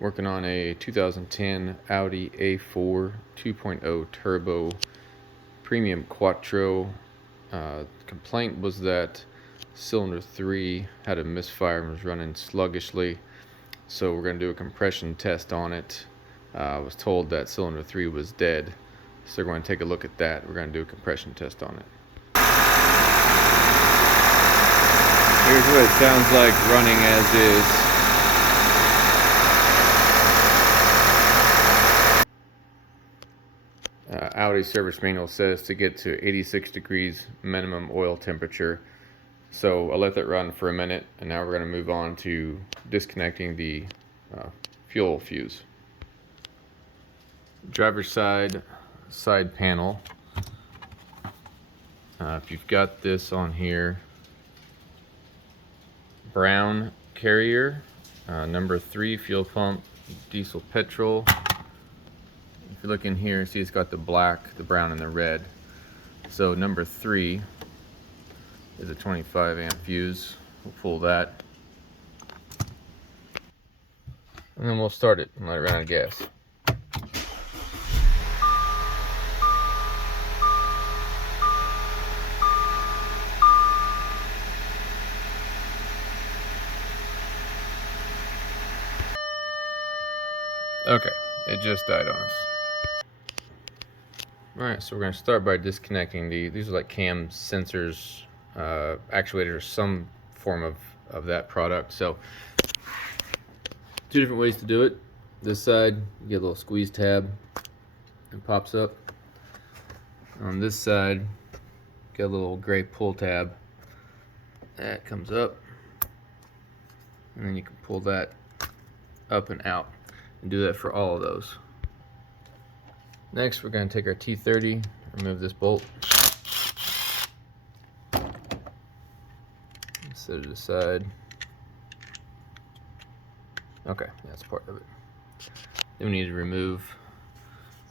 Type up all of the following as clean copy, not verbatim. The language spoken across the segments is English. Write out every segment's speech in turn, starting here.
Working on a 2010 Audi A4 2.0 turbo premium quattro. Complaint was that cylinder 3 had a misfire and was running sluggishly, so we're going to do a compression test on it. I was told that cylinder 3 was dead, so we're going to take a look at that. We're going to do a compression test on it. Here's what it sounds like running as is. Audi service manual says to get to 86 degrees minimum oil temperature. So I'll let that run for a minute, and now we're going to move on to disconnecting the fuel fuse. Driver's side panel. If you've got this on here, brown carrier, number 3 fuel pump, diesel petrol. If you look in here, see it's got the black, the brown, and the red. So number 3 is a 25 amp fuse. We'll pull that, and then we'll start it and let it run out of gas. Okay, it just died on us. Alright, so we're going to start by disconnecting these are like cam sensors, actuators, some form of that product. So, 2 different ways to do it. This side, you get a little squeeze tab, it pops up. On this side, get a little gray pull tab, that comes up, and then you can pull that up and out, and do that for all of those. Next, we're going to take our T30, remove this bolt, set it aside. Okay, that's part of it. Then we need to remove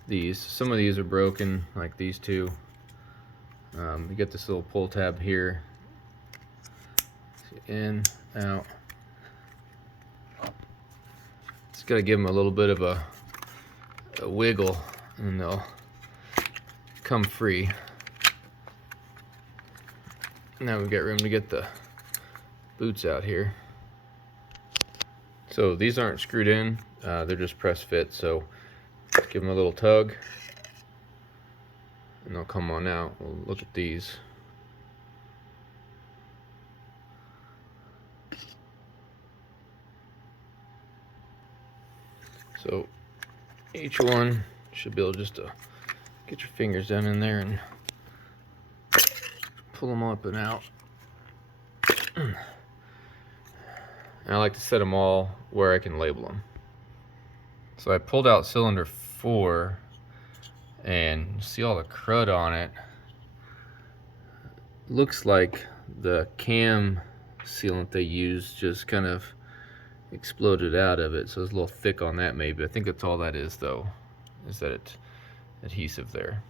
these. Some of these are broken, like these two. You get this little pull tab here. In, out. Just got to give them a little bit of a wiggle, and they'll come free. Now we've got room to get the boots out here. So these aren't screwed in, they're just press fit, so give them a little tug and they'll come on out. We'll look at these. So each one should be able just to get your fingers down in there and pull them up and out. And I like to set them all where I can label them. So I pulled out cylinder 4, and you see all the crud on it. Looks like the cam sealant they used just kind of exploded out of it, so it's a little thick on that maybe. I think that's all that is though, is that it's adhesive there.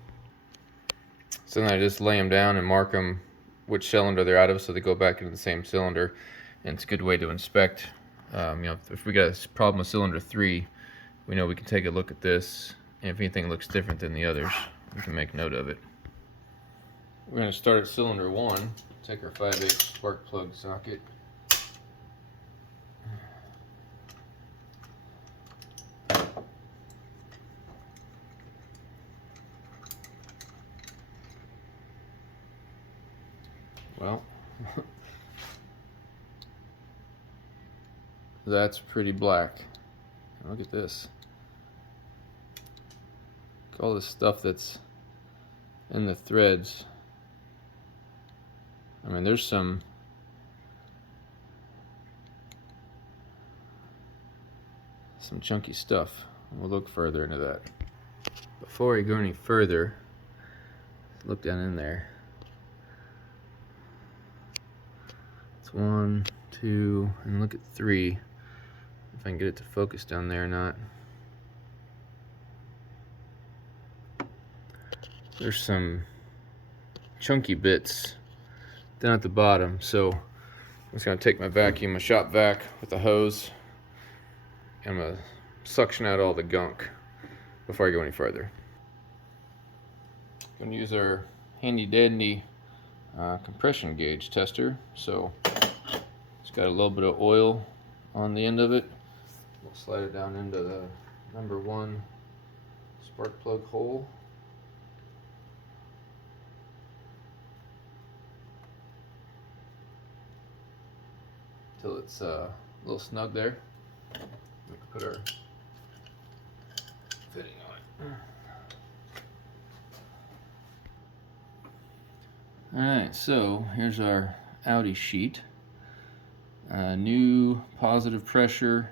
So then I just lay them down and mark them which cylinder they're out of, so they go back into the same cylinder. And it's a good way to inspect. If we got a problem with cylinder 3, we know we can take a look at this, and if anything looks different than the others, we can make note of it. We're going to start at cylinder 1, take our 5/8 spark plug socket. Well, that's pretty black. Look at this. Look at all this stuff that's in the threads. I mean, there's some chunky stuff. We'll look further into that. Before we go any further, look down in there. It's 1, 2, and look at 3. If I can get it to focus down there or not. There's some chunky bits down at the bottom, so I'm just going to take my vacuum, my shop vac with a hose. I'm going to suction out all the gunk before I go any further. I'm going to use our handy dandy compression gauge tester. So it's got a little bit of oil on the end of it. We'll slide it down into the number 1 spark plug hole. Till it's a little snug there. We can put our fitting on it. Alright, so here's our Audi sheet. New positive pressure,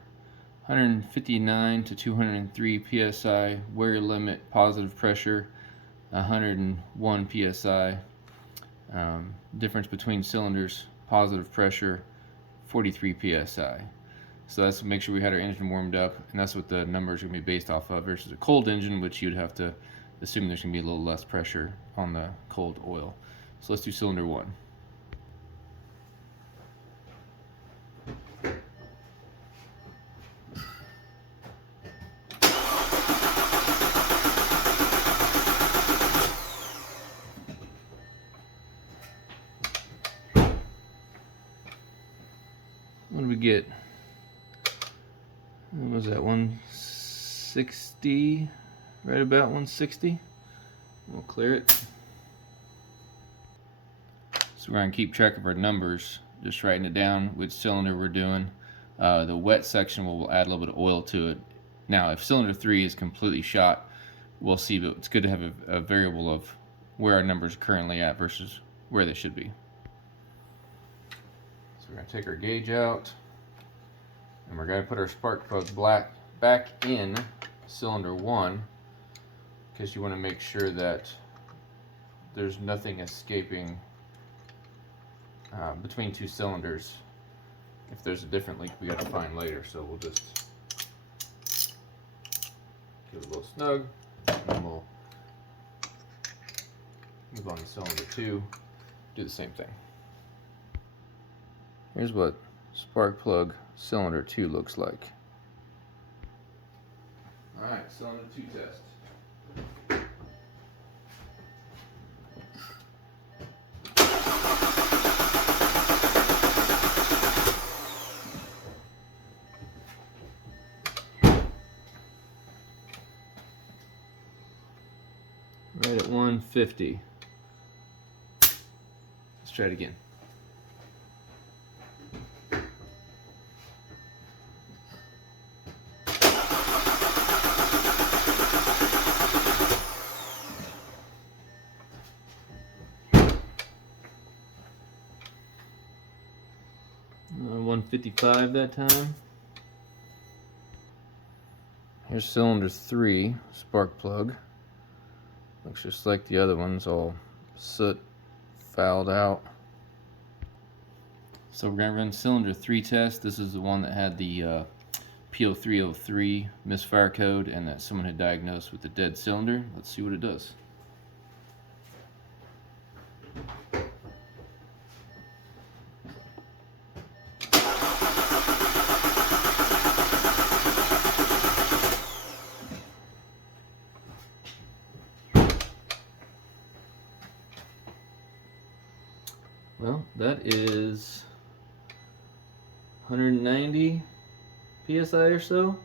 159 to 203 psi. Wear limit positive pressure, 101 psi. Difference between cylinders, positive pressure, 43 psi. So that's to make sure we had our engine warmed up, and that's what the numbers are going to be based off of, versus a cold engine, which you'd have to assume there's going to be a little less pressure on the cold oil. So let's do cylinder 1. What do we get? What was that, 160? Right about 160. We'll clear it. So we're going to keep track of our numbers, just writing it down, which cylinder we're doing. The wet section we'll add a little bit of oil to it. Now, if cylinder 3 is completely shot, we'll see, but it's good to have a variable of where our numbers are currently at versus where they should be. So we're going to take our gauge out, and we're going to put our spark plug back in cylinder 1, because you want to make sure that there's nothing escaping between 2 cylinders. If there's a different leak, we got to find later. So we'll just get a little snug, and then we'll move on to cylinder 2. Do the same thing. Here's what spark plug cylinder 2 looks like. All right, cylinder 2 test. Right at 150. Let's try it again. Uh, 155 that time. Here's cylinder 3 spark plug. Looks just like the other ones, all soot fouled out. So we're going to run cylinder 3 test. This is the one that had the P0303 misfire code, and that someone had diagnosed with the dead cylinder. Let's see what it does. Well, that is 190 psi or so.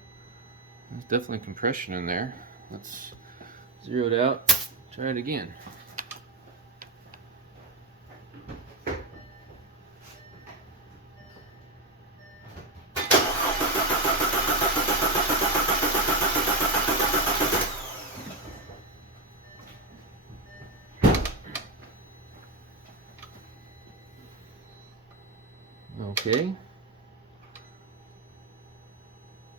There's definitely compression in there. Let's zero it out, try it again. Okay.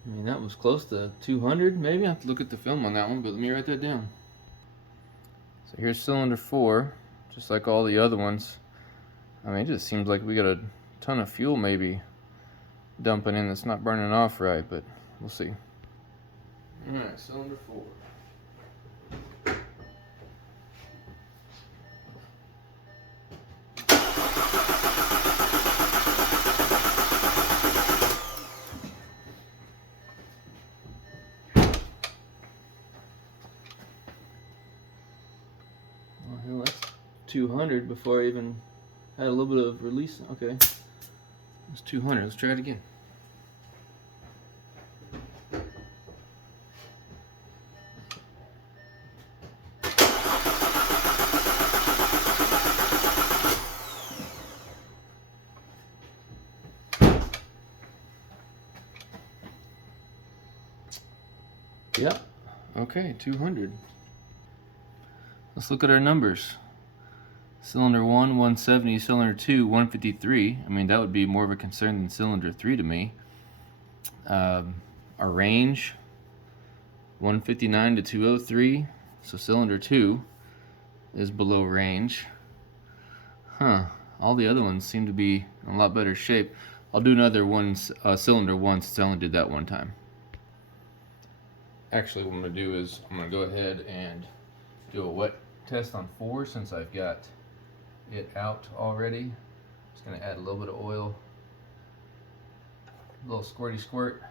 I mean, that was close to 200, maybe. I have to look at the film on that one, but let me write that down. So here's cylinder 4, just like all the other ones. I mean, it just seems like we got a ton of fuel maybe dumping in that's not burning off right, but we'll see. Alright, cylinder 4. 200 before I even had a little bit of release. Okay, it's 200. Let's try it again. Yep. Okay, 200. Let's look at our numbers. Cylinder 1, 170, cylinder 2, 153. I mean, that would be more of a concern than cylinder 3 to me. Our range, 159 to 203. So cylinder 2 is below range. All the other ones seem to be in a lot better shape. I'll do another cylinder 1 since I only did that one time. Actually, what I'm going to do is I'm going to go ahead and do a wet test on 4 since I've got it out already. Just going to add a little bit of oil, a little squirty squirt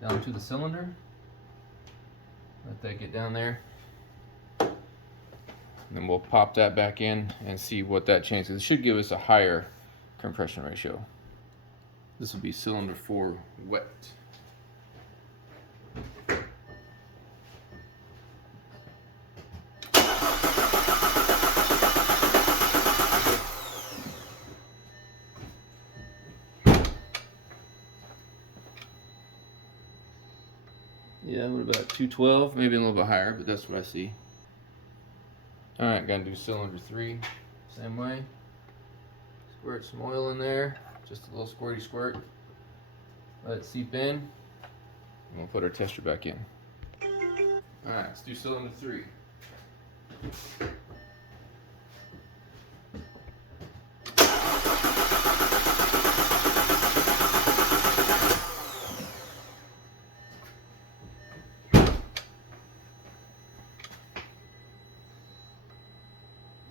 down to the cylinder. Let that get down there. And then we'll pop that back in and see what that changes. It should give us a higher compression ratio. This will be cylinder 4 wet. Yeah, what about 212? Maybe a little bit higher, but that's what I see. Alright, gotta do cylinder 3. Same way. Squirt some oil in there. Just a little squirty squirt. Let it seep in. And we'll put our tester back in. Alright, let's do cylinder 3.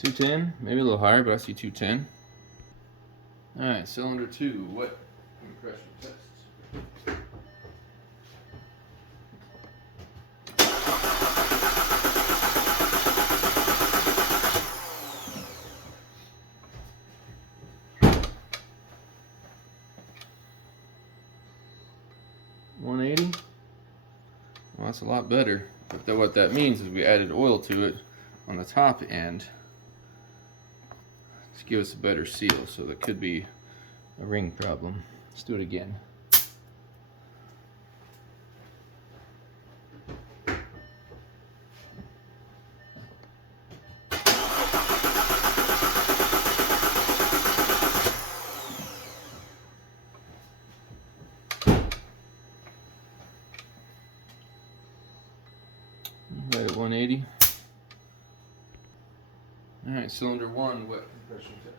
.210, maybe a little higher, but I see 210. Alright, cylinder 2, wet compression test. .180. Well, that's a lot better. But what that means is we added oil to it on the top end to give us a better seal, so that could be a ring problem. Let's do it again. Right at 180. Alright, cylinder 1 wet compression test.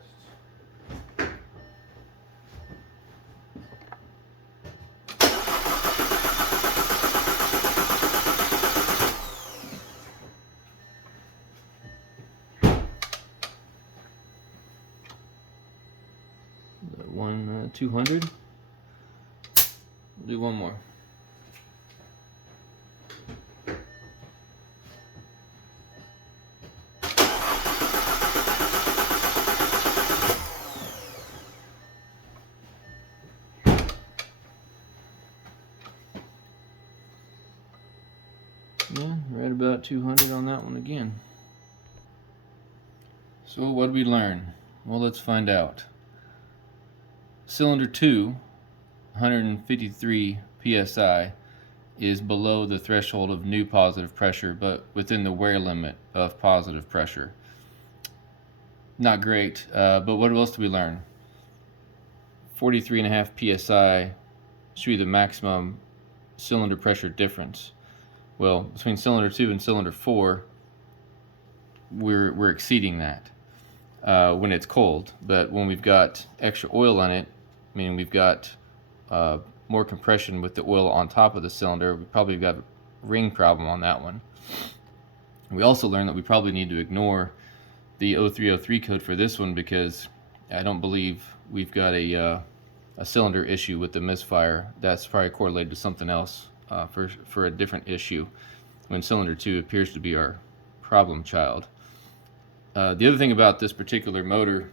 That 200. Do one more. Yeah, right about 200 on that one again. So what did we learn? Well, let's find out. Cylinder 2, 153 psi, is below the threshold of new positive pressure, but within the wear limit of positive pressure. Not great, but what else did we learn? 43.5 psi should be the maximum cylinder pressure difference. Well, between cylinder 2 and cylinder 4, we're exceeding that when it's cold. But when we've got extra oil on it, meaning we've got more compression with the oil on top of the cylinder, we probably got a ring problem on that one. We also learned that we probably need to ignore the 0303 code for this one, because I don't believe we've got a cylinder issue with the misfire. That's probably correlated to something else for a different issue, when cylinder 2 appears to be our problem child. The other thing about this particular motor,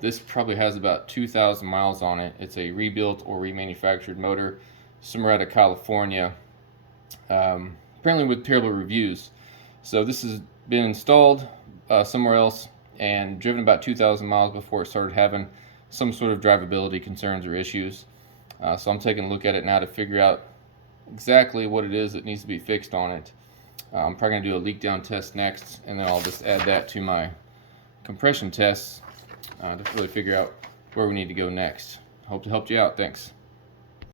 this probably has about 2,000 miles on it. It's a rebuilt or remanufactured motor, somewhere out of California, apparently with terrible reviews. So this has been installed somewhere else and driven about 2,000 miles before it started having some sort of drivability concerns or issues. So I'm taking a look at it now to figure out exactly what it is that needs to be fixed on it. I'm probably going to do a leak down test next, and then I'll just add that to my compression tests to really figure out where we need to go next. Hope to help you out. Thanks.